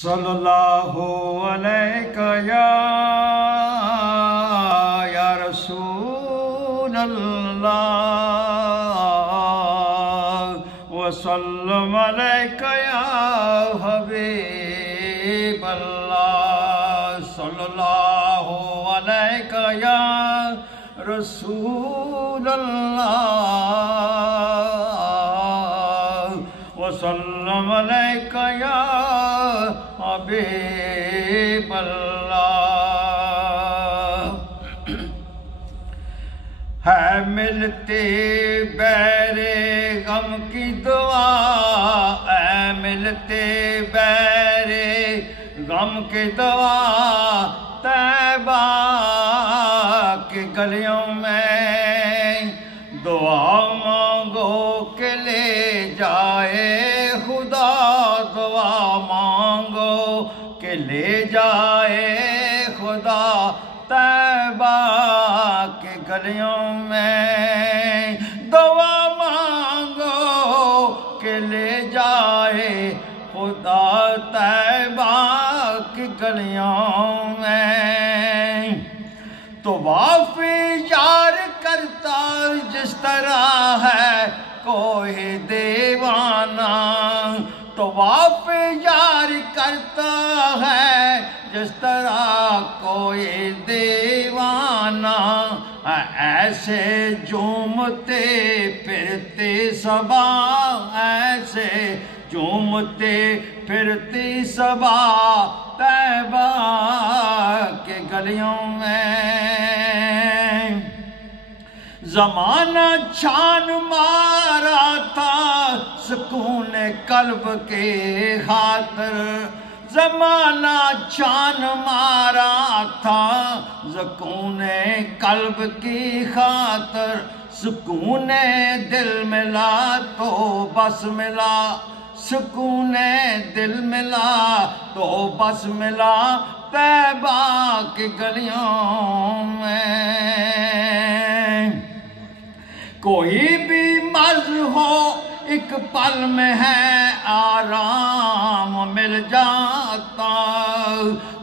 صلی اللہ علیہ یا رسول اللہ وسلم علیہ یا حبیب اللہ صلی اللہ علیہ یا رسول اللہ وسلم علیہ یا حبیب اللہ ہے ملتی بیر غم کی دعا ہے ملتی بیر غم کی دعا طیبہ کی گلیوں میں دعا مانگو کہ لے جائے خدا دعا مانگو کہ لے جائے خدا طیبہ کی گلیوں میں دعا مانگو کہ لے جائے خدا طیبہ کی گلیوں میں طواف یار کرتا جس طرح ہے کوئی دیوانہ طواف یار کرتا ہے جس طرح کوئی دیوانہ ایسے جھومتے پھرتے صبا ایسے جھومتے پھرتی صبا طیبہ کے گلیوں میں زمانہ چھان مارا تھا سکون قلب کے خاطر زمانہ چھان مارا تھا سکون قلب کی خاطر سکون دل ملا تو بس ملا سکون دل ملا تو بس ملا طیبہ کی گلیوں میں کوئی بھی مرض ہو ایک پل میں ہے آرام مل جاتا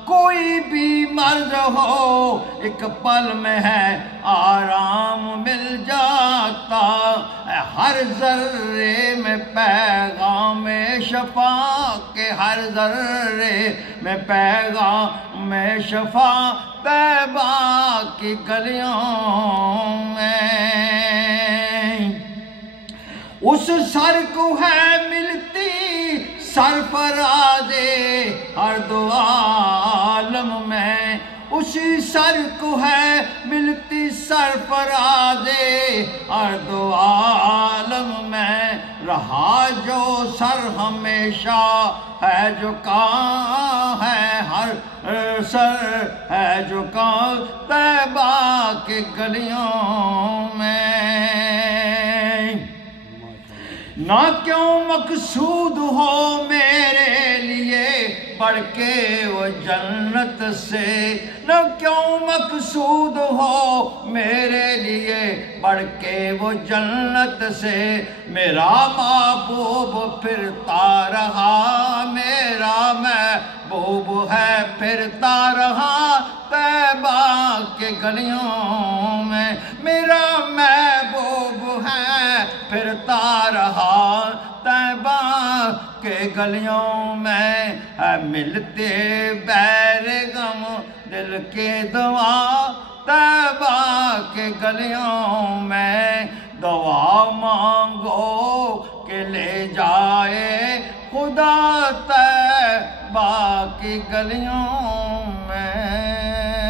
کوئی بھی مرض ہو ایک پل میں ہے آرام مل جاتا ہر ذرے میں پیغام شفا کے ہر ذرے میں پیغام شفا طیبہ کی گلیوں میں اس سر کو ہے ملتی سرفراز ہر دو عالم میں اسی سر کو ہے ملتی سرفراز ہر دو عالم میں رہا جو سر ہمیشہ ہے جو کہاں ہے ہر سر ہے جو کہاں طیبہ کے گلیوں میں نہ کیوں مقصود ہو میرے لیے بڑھ کے وہ جنت سے نہ کیوں مقصود ہو میرے لیے بڑھ کے وہ جنت سے میرا محبوب پھرتا رہا میرا محبوب ہے پھرتا رہا طیبہ کے گلیوں میں میرا محبوب ہے پھرتا رہا طیبہ کے گلیوں میں ملتے بیر غم دل کے دعا طیبہ کے گلیوں میں دعا مانگو کہ لے جائے خدا طیبہ کی گلیوں میں